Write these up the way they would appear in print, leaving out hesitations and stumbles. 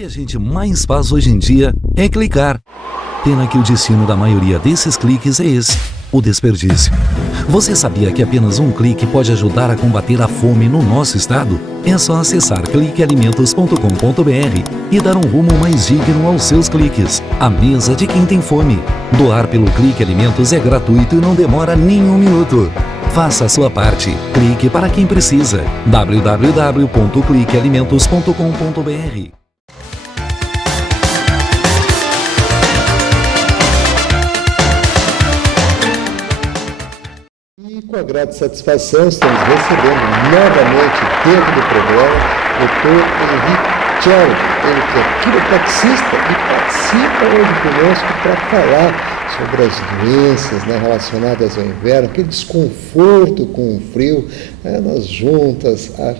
que a gente mais faz hoje em dia é clicar. Pena que o destino da maioria desses cliques é esse, o desperdício. Você sabia que apenas um clique pode ajudar a combater a fome no nosso estado? É só acessar cliquealimentos.com.br e dar um rumo mais digno aos seus cliques. A mesa de quem tem fome. Doar pelo Clique Alimentos é gratuito e não demora nem um minuto. Faça a sua parte. Clique para quem precisa. www.cliquealimentos.com.br. E com a grande satisfação estamos recebendo novamente dentro do programa o Dr. Henrique Tchelo, ele que é quiropraxista e participa hoje conosco para falar sobre as doenças, né, relacionadas ao inverno, aquele desconforto com o frio, nas juntas, a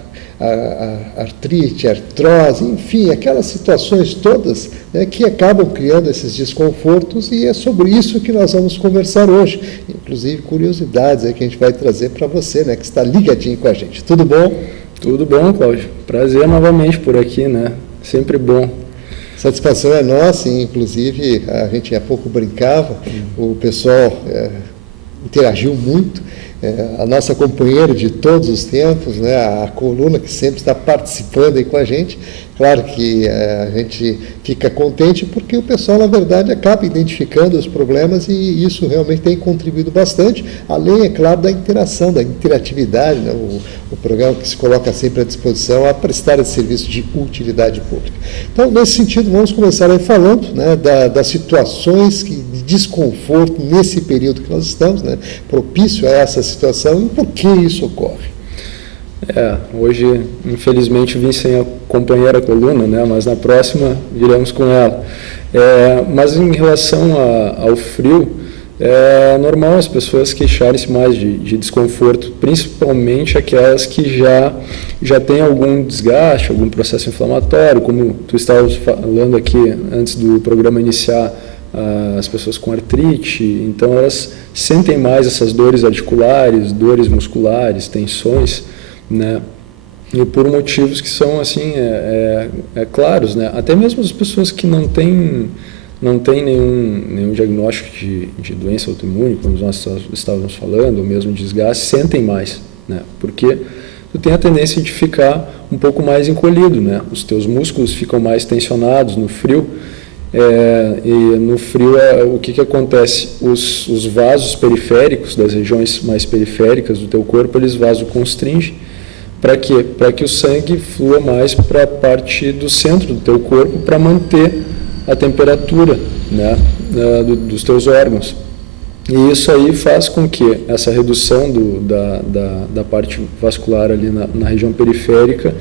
artrite, a artrose, enfim, aquelas situações todas, né, que acabam criando esses desconfortos, e é sobre isso que nós vamos conversar hoje. Inclusive curiosidades aí que a gente vai trazer para você, né, que está ligadinho com a gente. Tudo bom? Tudo bom, Cláudio. Prazer novamente por aqui, né? Sempre bom. Satisfação é nossa, e inclusive a gente há pouco brincava, o pessoal interagiu muito. A nossa companheira de todos os tempos, né, a coluna que sempre está participando aí com a gente. Claro que a gente fica contente porque o pessoal, na verdade, acaba identificando os problemas, e isso realmente tem contribuído bastante, além, é claro, da interação, da interatividade, né, o programa que se coloca sempre à disposição a prestar esse serviço de utilidade pública. Então, nesse sentido, vamos começar aí falando, né, das situações de desconforto nesse período que nós estamos, né, propício a essa situação, e por que isso ocorre. Hoje, infelizmente, vim sem a companheira coluna, né, mas na próxima viremos com ela. Mas em relação ao frio, é normal as pessoas queixarem-se mais de desconforto, principalmente aquelas que já têm algum desgaste, algum processo inflamatório, como tu estavas falando aqui antes do programa iniciar, as pessoas com artrite, então elas sentem mais essas dores articulares, dores musculares, tensões, né? E por motivos que são assim, claros, né? Até mesmo as pessoas que não têm nenhum diagnóstico de doença autoimune, como nós estávamos falando, ou mesmo de desgaste, sentem mais, né? Porque tu tem a tendência de ficar um pouco mais encolhido, né? Os teus músculos ficam mais tensionados no frio. E no frio o que acontece? Os vasos periféricos, das regiões mais periféricas do teu corpo, eles vasoconstringem. Para quê? Para que o sangue flua mais para a parte do centro do teu corpo, para manter a temperatura, né, dos teus órgãos. E isso aí faz com que essa redução da parte vascular ali na região periférica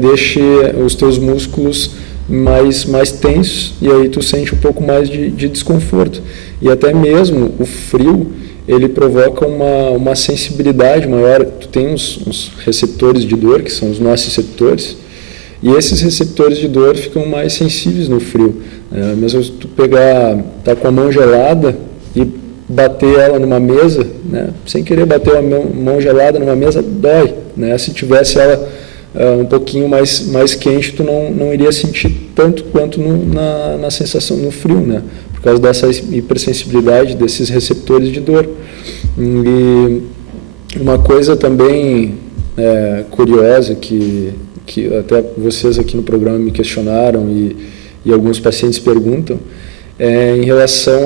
deixe os teus músculos mais tensos, e aí tu sente um pouco mais de desconforto. E até mesmo o frio, ele provoca uma sensibilidade maior. Tu tem uns receptores de dor, que são os nociceptores, e esses receptores de dor ficam mais sensíveis no frio. Mesmo se tu tá com a mão gelada e bater ela numa mesa, né, sem querer bater a mão gelada numa mesa, dói, né? Se tivesse ela um pouquinho mais quente, tu não iria sentir tanto quanto na sensação no frio, né? Por causa dessa hipersensibilidade desses receptores de dor. E uma coisa também curiosa que até vocês aqui no programa me questionaram, e alguns pacientes perguntam, em relação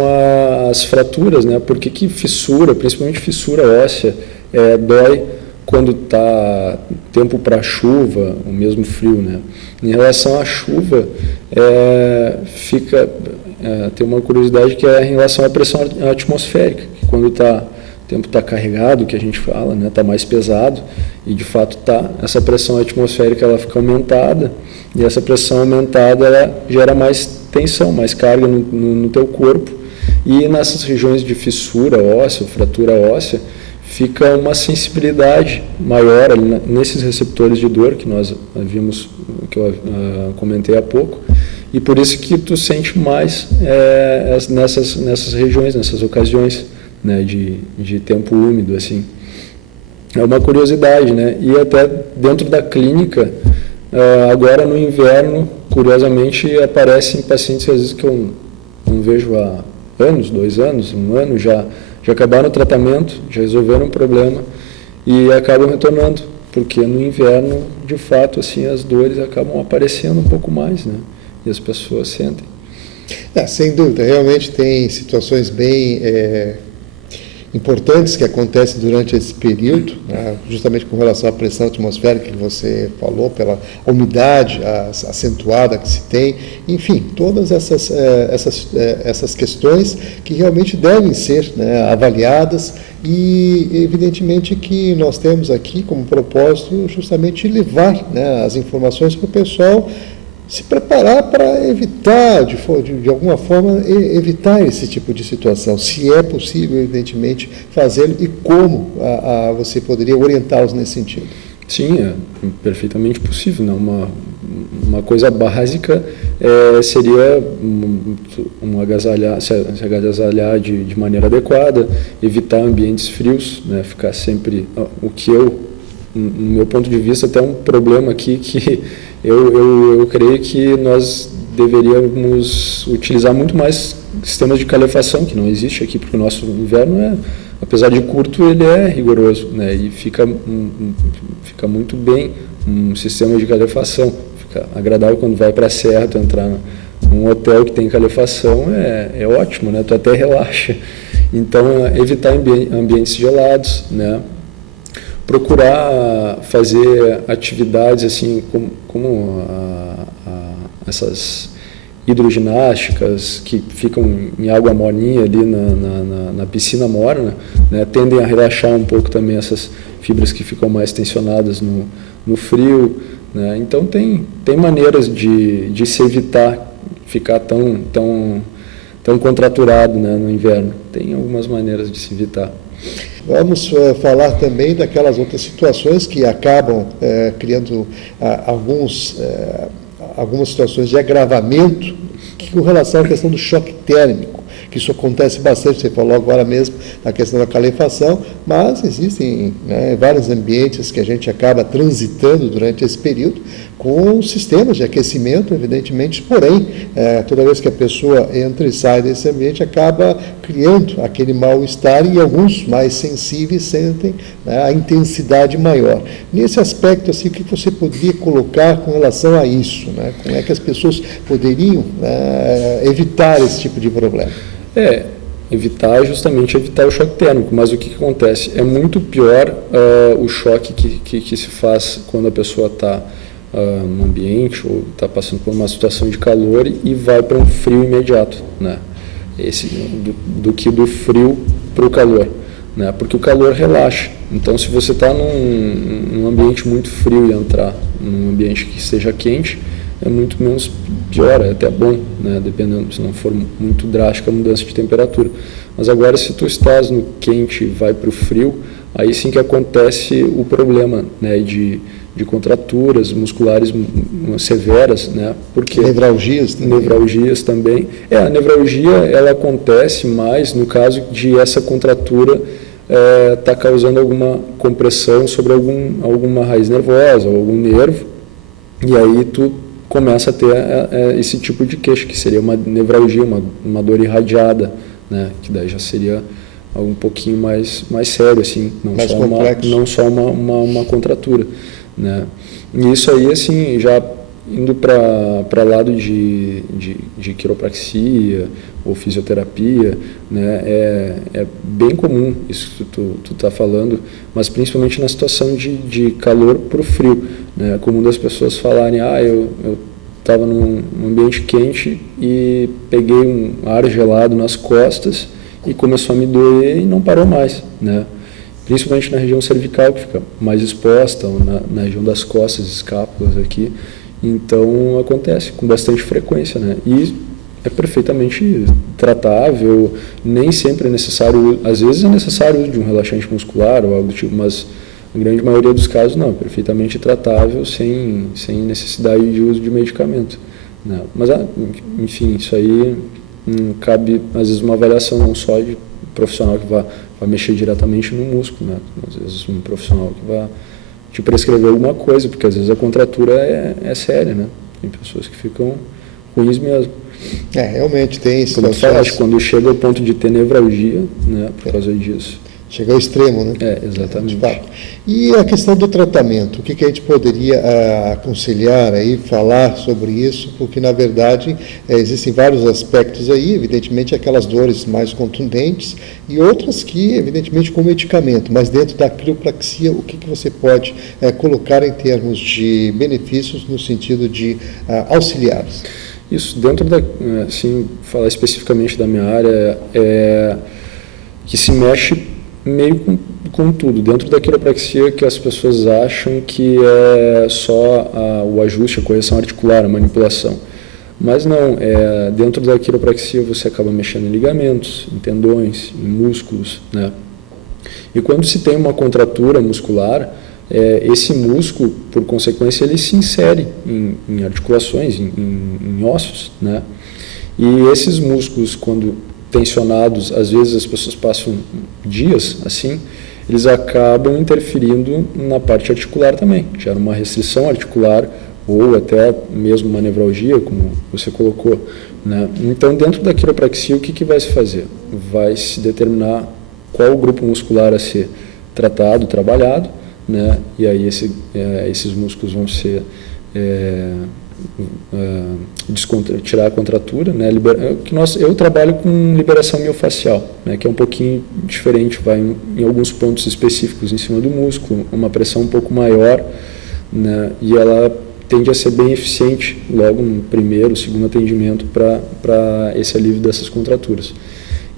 às fraturas, né? Por que fissura, principalmente fissura óssea, dói quando está tempo para chuva, o mesmo frio, né? Em relação à chuva, tem uma curiosidade que é em relação à pressão atmosférica, que quando o tempo está carregado, que a gente fala, né, está mais pesado, e de fato essa pressão atmosférica ela fica aumentada, e essa pressão aumentada ela gera mais tensão, mais carga no teu corpo, e nessas regiões de fissura óssea, fratura óssea, fica uma sensibilidade maior ali nesses receptores de dor que nós vimos, que eu comentei há pouco, e por isso que tu sente mais nessas regiões, nessas ocasiões, né, de tempo úmido, assim. É uma curiosidade, né? E até dentro da clínica, Agora no inverno, curiosamente, aparecem pacientes às vezes que eu não vejo há anos, 2 anos, 1 ano, já acabaram o tratamento, já resolveram o problema e acabam retornando, porque no inverno, de fato, assim, as dores acabam aparecendo um pouco mais, né? E as pessoas sentem. Sem dúvida, realmente tem situações bem importantes que acontecem durante esse período, né, justamente com relação à pressão atmosférica que você falou, pela umidade acentuada que se tem, enfim, todas essas questões que realmente devem ser, né, avaliadas e, evidentemente, que nós temos aqui como propósito justamente levar, né, as informações para o pessoal se preparar para evitar, de alguma forma, evitar esse tipo de situação, se é possível, evidentemente, fazê-lo e como você poderia orientá-los nesse sentido. Sim, é perfeitamente possível, né? Uma coisa básica seria se agasalhar de maneira adequada, evitar ambientes frios, né? Ficar sempre, o que no meu ponto de vista, até um problema aqui que eu creio que nós deveríamos utilizar muito mais sistemas de calefação, que não existe aqui, porque o nosso inverno, apesar de curto, ele é rigoroso, né? E fica muito bem um sistema de calefação. Fica agradável quando vai para a serra, tu entrar num hotel que tem calefação, é ótimo, né? Tu até relaxa. Então, evitar ambientes gelados, né? Procurar fazer atividades assim como essas hidroginásticas que ficam em água morninha ali na piscina morna, né, tendem a relaxar um pouco também essas fibras que ficam mais tensionadas no frio, né. Então tem maneiras de se evitar ficar tão contraturado, né, no inverno. Tem algumas maneiras de se evitar. Vamos falar também daquelas outras situações que acabam criando algumas situações de agravamento, que com relação à questão do choque térmico, que isso acontece bastante, você falou agora mesmo da questão da calefação, mas existem, né, vários ambientes que a gente acaba transitando durante esse período com sistemas de aquecimento, evidentemente, porém, toda vez que a pessoa entra e sai desse ambiente, acaba criando aquele mal-estar e alguns mais sensíveis sentem, né, a intensidade maior. Nesse aspecto, assim, o que você poderia colocar com relação a isso, né? Como é que as pessoas poderiam evitar esse tipo de problema? Justamente evitar o choque térmico, mas o que acontece? É muito pior o choque que se faz quando a pessoa está no ambiente ou está passando por uma situação de calor e vai para um frio imediato, né? Do que do frio para o calor, né? Porque o calor relaxa. Então, se você está num ambiente muito frio e entrar num ambiente que esteja quente, é muito menos pior, é até bom, né? Dependendo, se não for muito drástica a mudança de temperatura. Mas agora, se tu estás no quente e vai para o frio, aí sim que acontece o problema, né? De contraturas musculares severas, né? Porque nevralgias também. A nevralgia, ela acontece mais no caso de essa contratura tá causando alguma compressão sobre alguma raiz nervosa ou algum nervo, e aí tu começa a ter esse tipo de queixa, que seria uma nevralgia, uma dor irradiada, né? Que daí já seria algo um pouquinho mais sério, assim, não só uma contratura, né? E isso aí, assim, já indo para lado de quiropraxia ou fisioterapia, né, é bem comum isso que tu está falando, mas principalmente na situação de calor para o frio, né? É comum das pessoas falarem, eu estava num ambiente quente e peguei um ar gelado nas costas e começou a me doer e não parou mais, né? Principalmente na região cervical, que fica mais exposta, ou na região das costas, escápulas aqui. Então, acontece com bastante frequência, né? E é perfeitamente tratável, nem sempre é necessário, às vezes é necessário o uso de um relaxante muscular ou algo do tipo, mas a grande maioria dos casos não, é perfeitamente tratável, sem necessidade de uso de medicamento, né? Mas, enfim, isso aí cabe, às vezes, uma avaliação não só de profissional que vai mexer diretamente no músculo, né? Às vezes um profissional que vai te prescrever alguma coisa, porque às vezes a contratura é séria, né? Tem pessoas que ficam ruins mesmo. Realmente tem Como tu falaste, quando chega ao ponto de ter nevralgia, né, por causa disso. Chega ao extremo, né? Exatamente. De fato. E a questão do tratamento, o que a gente poderia aconselhar aí, falar sobre isso, porque na verdade existem vários aspectos aí, evidentemente aquelas dores mais contundentes e outras que evidentemente com medicamento, mas dentro da quiropraxia o que você pode colocar em termos de benefícios no sentido de auxiliares? Isso, dentro da, assim, falar especificamente da minha área, que se mexe meio com tudo. Dentro da quiropraxia, que as pessoas acham que é só o ajuste, a correção articular, a manipulação. Mas não, dentro da quiropraxia você acaba mexendo em ligamentos, em tendões, em músculos, né? E quando se tem uma contratura muscular, esse músculo, por consequência, ele se insere em articulações, em ossos, né? E esses músculos, quando tensionados, às vezes as pessoas passam dias assim, eles acabam interferindo na parte articular também, gera uma restrição articular ou até mesmo uma nevralgia, como você colocou, né? Então, dentro da quiropraxia, o que vai se fazer? Vai se determinar qual o grupo muscular a ser tratado, trabalhado, né? E aí esses músculos vão ser tirar a contratura, né? Eu trabalho com liberação miofascial, né? Que é um pouquinho diferente, vai em alguns pontos específicos em cima do músculo, uma pressão um pouco maior, né? E ela tende a ser bem eficiente logo no primeiro, segundo atendimento para esse alívio dessas contraturas.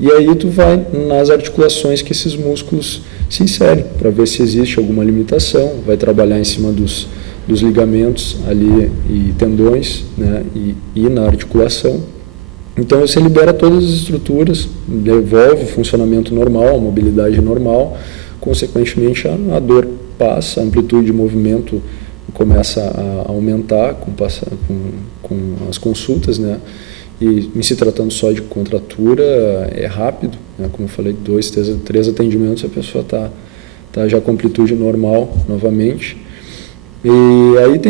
E aí tu vai nas articulações que esses músculos se inserem, para ver se existe alguma limitação, vai trabalhar em cima dos ligamentos ali e tendões, né, e na articulação. Então você libera todas as estruturas, devolve o funcionamento normal, a mobilidade normal, consequentemente a dor passa, a amplitude de movimento começa a aumentar com as consultas, né? E em se tratando só de contratura, é rápido, né? Como eu falei, 2, 3 atendimentos, a pessoa está já com amplitude normal novamente. E aí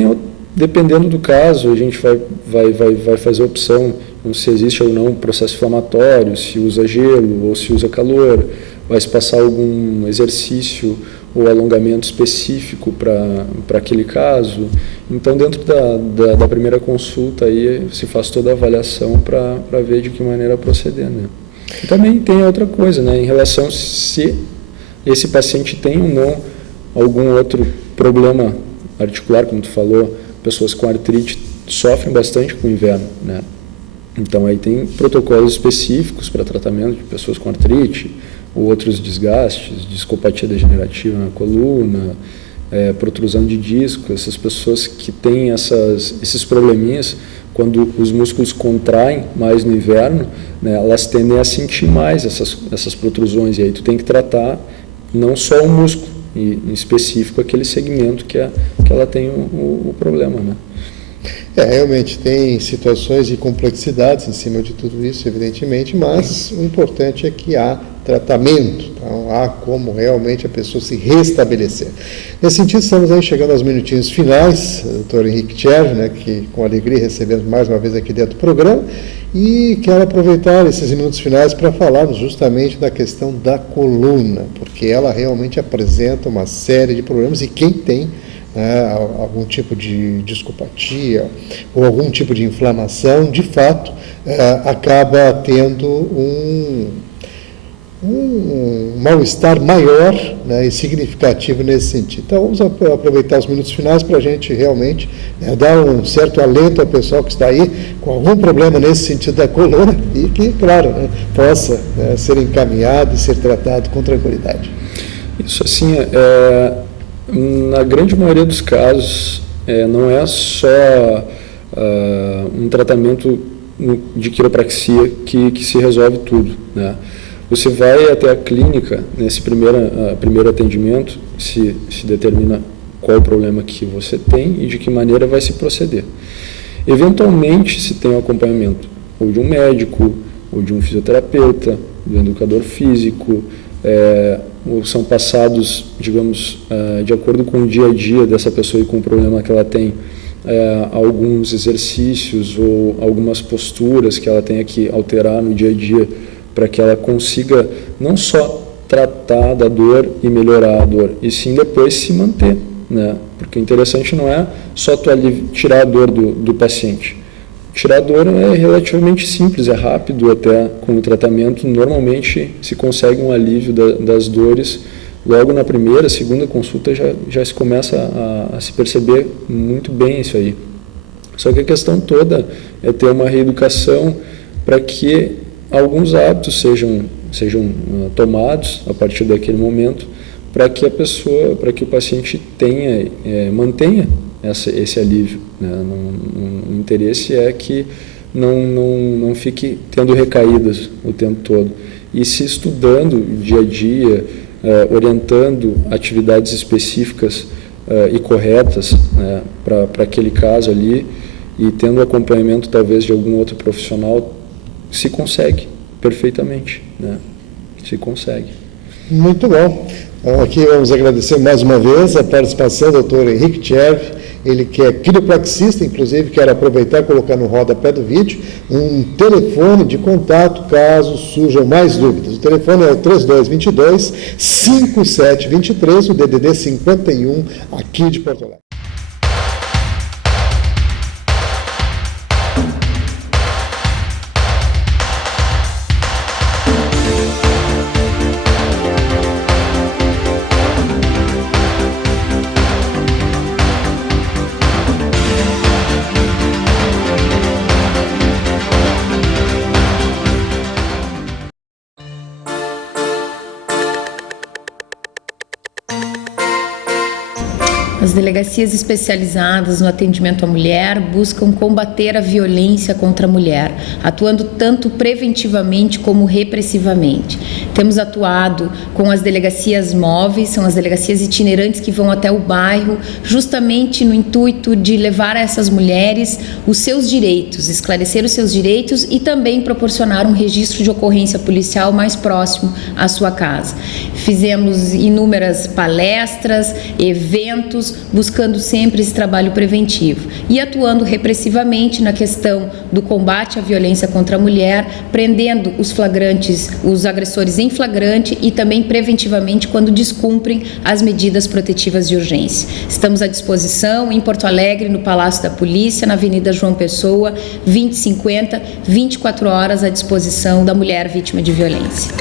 dependendo do caso, a gente vai fazer a opção se existe ou não um processo inflamatório, se usa gelo ou se usa calor, vai se passar algum exercício ou alongamento específico para aquele caso. Então, dentro da primeira consulta, aí se faz toda a avaliação para ver de que maneira proceder, né? E também tem outra coisa, né, em relação se esse paciente tem ou não algum outro problema articular, como tu falou, pessoas com artrite sofrem bastante com o inverno, né? Então, aí tem protocolos específicos para tratamento de pessoas com artrite, ou outros desgastes, discopatia degenerativa na coluna, protrusão de disco. Essas pessoas que têm esses probleminhas, quando os músculos contraem mais no inverno, né, elas tendem a sentir mais essas protrusões, e aí tu tem que tratar não só o músculo, em específico aquele segmento que ela tem o problema, né? Realmente tem situações e complexidades em cima de tudo isso, evidentemente, mas o importante é que há tratamento, então há como realmente a pessoa se restabelecer. Nesse sentido, estamos aí chegando aos minutinhos finais, Dr. Henrique Tcherv, né, que com alegria recebemos mais uma vez aqui dentro do programa, e quero aproveitar esses minutos finais para falarmos justamente da questão da coluna, porque ela realmente apresenta uma série de problemas, e quem tem algum tipo de discopatia ou algum tipo de inflamação, de fato, acaba tendo um mal-estar maior, né, e significativo nesse sentido. Então, vamos aproveitar os minutos finais para a gente realmente dar um certo alento ao pessoal que está aí com algum problema nesse sentido da coluna e que, claro, né, possa ser encaminhado e ser tratado com tranquilidade. Isso, assim, na grande maioria dos casos, não é só um tratamento de quiropraxia que se resolve tudo, né? Você vai até a clínica, nesse primeiro atendimento, se determina qual o problema que você tem e de que maneira vai se proceder. Eventualmente, se tem um acompanhamento ou de um médico, ou de um fisioterapeuta, do educador físico, ou são passados, digamos, de acordo com o dia a dia dessa pessoa e com o problema que ela tem, alguns exercícios ou algumas posturas que ela tenha que alterar no dia a dia para que ela consiga não só tratar da dor e melhorar a dor, e sim depois se manter, né? Porque o interessante não é só tirar a dor do paciente. Tirar a dor é relativamente simples, é rápido até com o tratamento. Normalmente se consegue um alívio das dores logo na primeira, segunda consulta já se começa a se perceber muito bem isso aí. Só que a questão toda é ter uma reeducação para que alguns hábitos sejam tomados a partir daquele momento, para que o paciente mantenha esse alívio, né? O interesse é que não fique tendo recaídas o tempo todo, e se estudando dia a dia, orientando atividades específicas e corretas, né, para aquele caso ali, e tendo acompanhamento talvez de algum outro profissional, se consegue perfeitamente, né? Se consegue. Muito bom. Então, aqui vamos agradecer mais uma vez a participação do Dr. Henrique Tchervi, ele que é quiropraxista, inclusive quero aproveitar e colocar no rodapé do vídeo um telefone de contato caso surjam mais dúvidas. O telefone é o 3222-5723, o DDD 51, aqui de Porto Alegre. As delegacias especializadas no atendimento à mulher buscam combater a violência contra a mulher, atuando tanto preventivamente como repressivamente. Temos atuado com as delegacias móveis, são as delegacias itinerantes que vão até o bairro, justamente no intuito de levar a essas mulheres os seus direitos, esclarecer os seus direitos e também proporcionar um registro de ocorrência policial mais próximo à sua casa. Fizemos inúmeras palestras, eventos, buscando sempre esse trabalho preventivo e atuando repressivamente na questão do combate à violência contra a mulher, prendendo os flagrantes, os agressores em flagrante e também preventivamente quando descumprem as medidas protetivas de urgência. Estamos à disposição em Porto Alegre, no Palácio da Polícia, na Avenida João Pessoa, 2050, 24 horas à disposição da mulher vítima de violência.